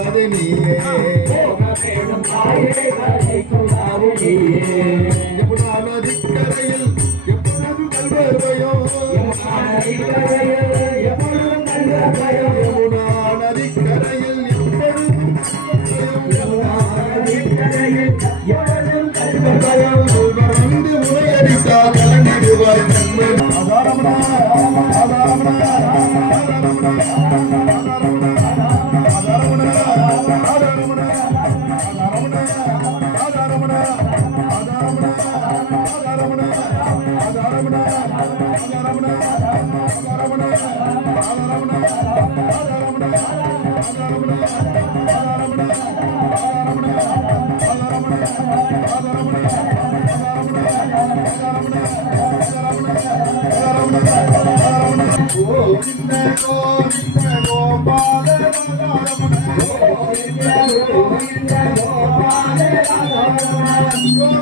உணவது நீயே யமுனா நதிக்கரையில் எப்பொழுது கல்வருவையோ எப்பொழுதும் யமுனா நதிக்கரையில் எப்பொழுதும் முறையடித்தார் கலண்டிடுவார் ஆதாரமனா ஆதாரமனா ஆதாரமனா Oh, Gopal, Gopal,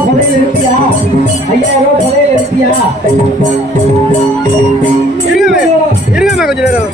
भले लड़किया भैया भले लड़किया। জেনে নাও